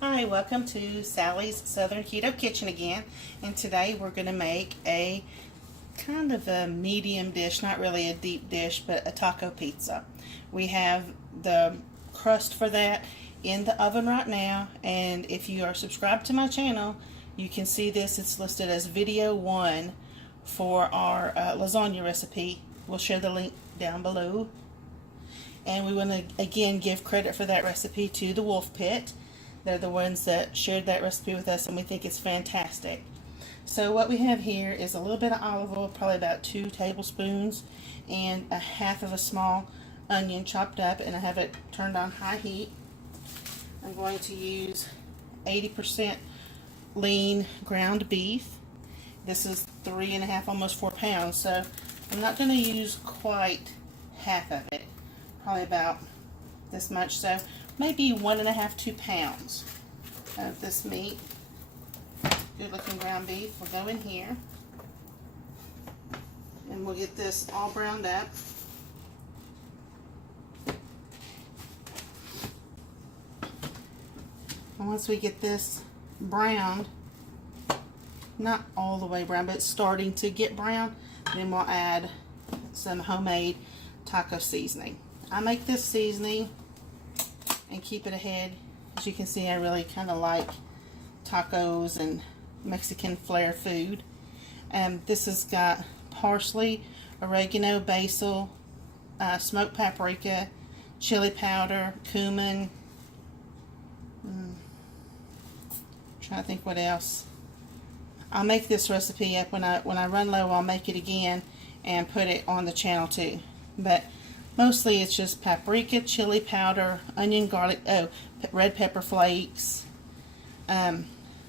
Hi, welcome to Sally's Southern Keto Kitchen again, and today we're going to make a kind of a medium dish, not really a deep dish, but a taco pizza. We have the crust for that in the oven right now, and if you are subscribed to my channel, you can see this. It's listed as video 1 for our lasagna recipe. We'll share the link down below. And we want to again give credit for that recipe to the Wolf Pit. They're the ones that shared that recipe with us, and we think it's fantastic. So what we have here is a little bit of olive oil, probably about 2 tablespoons, and a half of a small onion chopped up, and I have it turned on high heat. I'm going to use 80% lean ground beef. This is 3.5, almost 4 pounds, so I'm not going to use quite half of it. Probably about this much, so maybe 1.5, 2 pounds of this meat. Good looking ground beef will go in here, and we'll get this all browned up. And once we get this browned, not all the way brown, but it's starting to get brown, then we'll add some homemade taco seasoning. I make this seasoning and keep it ahead. As you can see, I really kind of like tacos and Mexican flair food. This has got parsley, oregano, basil, smoked paprika, chili powder, cumin. Trying to think what else. I'll make this recipe up when I run low. I'll make it again and put it on the channel too. But mostly it's just paprika, chili powder, onion, garlic, red pepper flakes,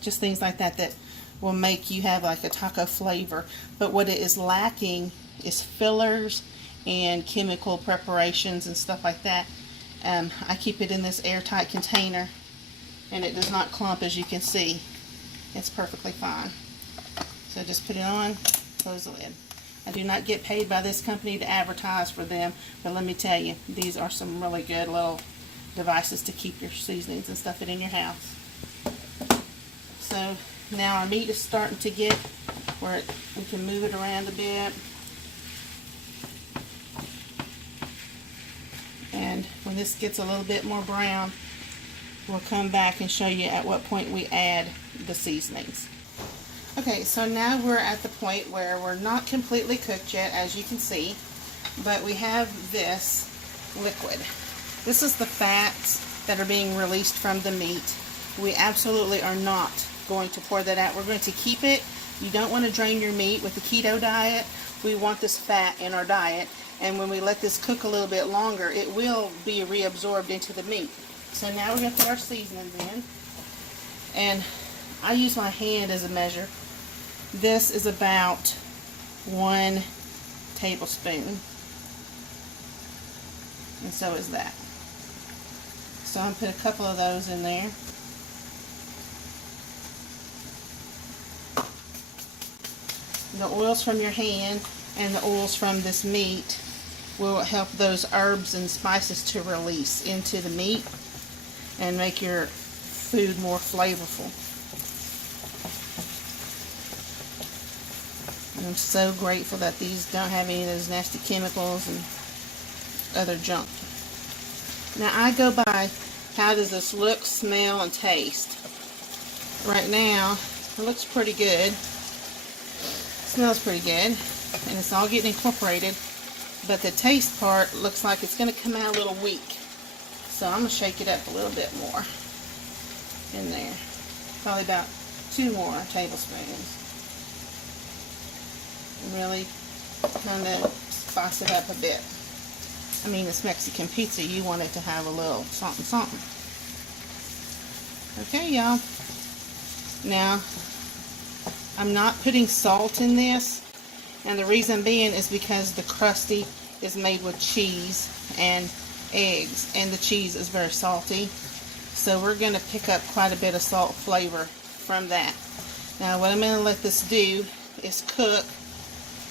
just things like that that will make you have like a taco flavor. But what it is lacking is fillers and chemical preparations and stuff like that. I keep it in this airtight container, and it does not clump, as you can see. It's perfectly fine. So just put it on, close the lid. I do not get paid by this company to advertise for them, but let me tell you, these are some really good little devices to keep your seasonings and stuff in your house. So now our meat is starting to get where we can move it around a bit. And when this gets a little bit more brown, we'll come back and show you at what point we add the seasonings. Okay, so now we're at the point where we're not completely cooked yet, as you can see, but we have this liquid. This is the fats that are being released from the meat. We absolutely are not going to pour that out. We're going to keep it. You don't want to drain your meat with the keto diet. We want this fat in our diet, and when we let this cook a little bit longer, it will be reabsorbed into the meat. So now we're going to put our seasonings in, and I use my hand as a measure. This is about 1 tablespoon, and so is that. So I'm going to put a couple of those in there. The oils from your hand and the oils from this meat will help those herbs and spices to release into the meat and make your food more flavorful. I'm so grateful that these don't have any of those nasty chemicals and other junk. Now I go by, how does this look, smell, and taste? Right now, it looks pretty good. Smells pretty good, and it's all getting incorporated. But the taste part looks like it's going to come out a little weak. So I'm going to shake it up a little bit more in there. Probably about 2 more tablespoons. Really kind of spice it up a bit. I mean, it's Mexican pizza. You want it to have a little something, something. Okay, y'all. Now, I'm not putting salt in this, and the reason being is because the crusty is made with cheese and eggs, and the cheese is very salty. So we're going to pick up quite a bit of salt flavor from that. Now, what I'm going to let this do is cook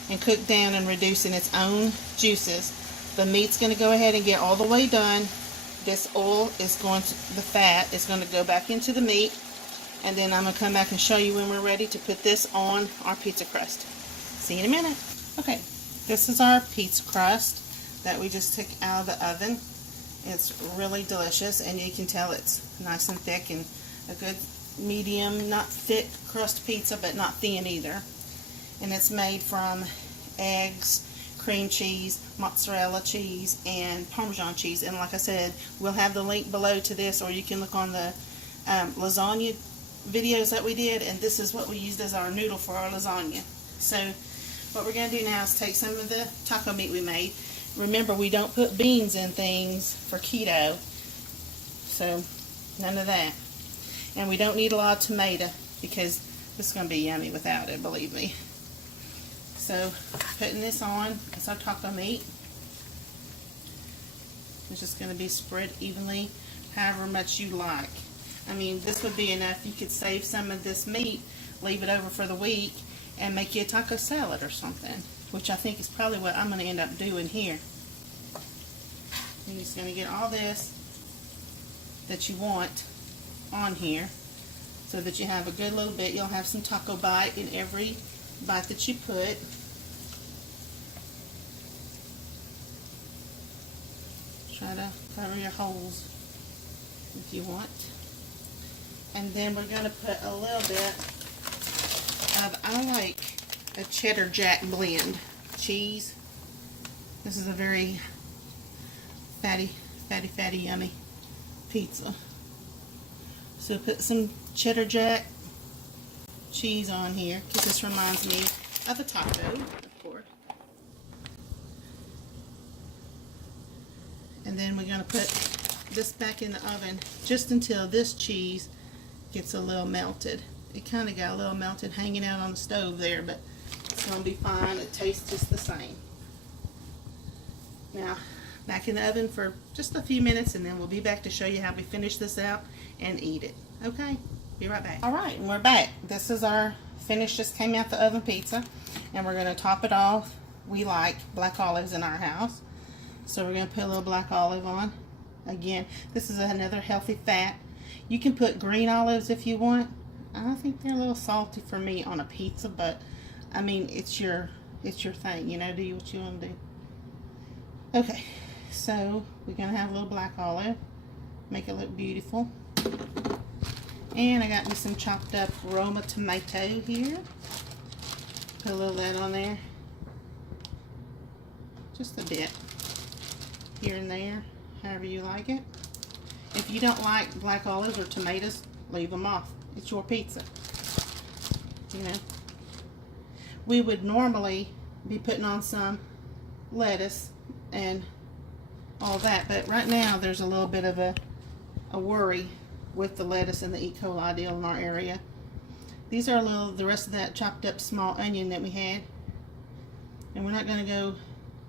and cook down and reduce in its own juices. The meat's going to go ahead and get all the way done this oil is the fat is going to go back into the meat, and then I'm going to come back and show you when we're ready to put this on our pizza crust. See you in a minute. Okay, this is our pizza crust that we just took out of the oven. It's really delicious, and you can tell it's nice and thick and a good medium, not thick crust pizza, but not thin either. And it's made from eggs, cream cheese, mozzarella cheese, and Parmesan cheese. And like I said, we'll have the link below to this, or you can look on the lasagna videos that we did, and this is what we used as our noodle for our lasagna. So what we're going to do now is take some of the taco meat we made. Remember, we don't put beans in things for keto, so none of that. And we don't need a lot of tomato because this is going to be yummy without it, believe me. So putting this on, it's our taco meat. It's just going to be spread evenly however much you like. I mean, this would be enough. You could save some of this meat, leave it over for the week, and make you a taco salad or something, which I think is probably what I'm going to end up doing here. You're just going to get all this that you want on here so that you have a good little bit. You'll have some taco bite in every bite that you put. Try to cover your holes if you want. And then we're going to put a little bit of, I like a cheddar jack blend cheese. This is a very fatty, yummy pizza. So put some cheddar jack cheese on here because this reminds me of a taco, of course. And then we're going to put this back in the oven just until this cheese gets a little melted. It kind of got a little melted hanging out on the stove there, but it's going to be fine. It tastes just the same. Now, back in the oven for just a few minutes, and then we'll be back to show you how we finish this out and eat it. Okay? Be right back. Alright, and we're back. This is our finished, just came out the oven pizza, and we're going to top it off. We like black olives in our house, so we're going to put a little black olive on. Again, this is another healthy fat. You can put green olives if you want. I think they're a little salty for me on a pizza, but I mean, it's your thing, you know, do what you want to do. Okay, so we're going to have a little black olive, make it look beautiful. And I got me some chopped up Roma tomato here. Put a little of that on there. Just a bit. Here and there, however you like it. If you don't like black olives or tomatoes, leave them off. It's your pizza. You know. We would normally be putting on some lettuce and all that, but right now there's a little bit of a worry with the lettuce and the E. coli deal in our area. These are the rest of that chopped up small onion that we had. And we're not going to go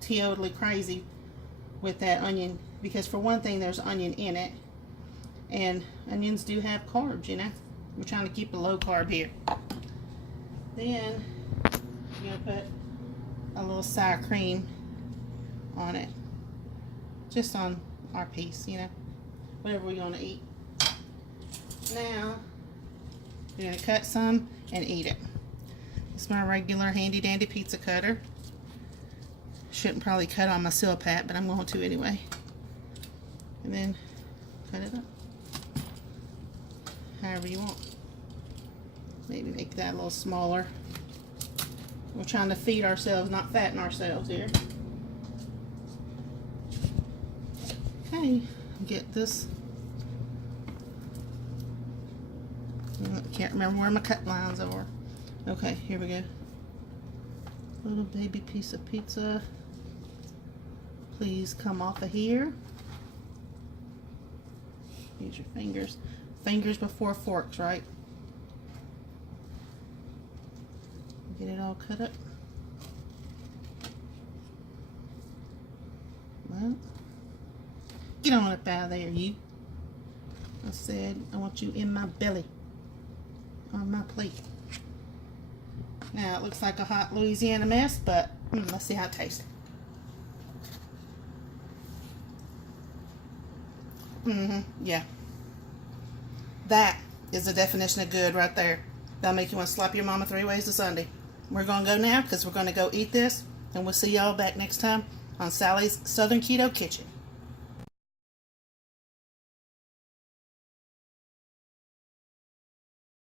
totally crazy with that onion because, for one thing, there's onion in it. And onions do have carbs, you know. We're trying to keep a low carb here. Then we're going to put a little sour cream on it. Just on our piece, you know. Whatever we're going to eat. Now, we're going to cut some and eat it. It's my regular handy dandy pizza cutter. Shouldn't probably cut on my Silpat, but I'm going to anyway. And then cut it up. However you want. Maybe make that a little smaller. We're trying to feed ourselves, not fatten ourselves here. Okay, get this. Can't remember where my cut lines are. Okay, here we go. Little baby piece of pizza. Please come off of here. Use your fingers. Fingers before forks, right? Get it all cut up. Well, get on up out of there, you. I said, I want you in my belly. On my plate. Now, it looks like a hot Louisiana mess, but let's see how it tastes. Yeah. That is the definition of good right there. That'll make you want to slap your mama 3 ways to Sunday. We're going to go now because we're going to go eat this, and we'll see y'all back next time on Sally's Southern Keto Kitchen.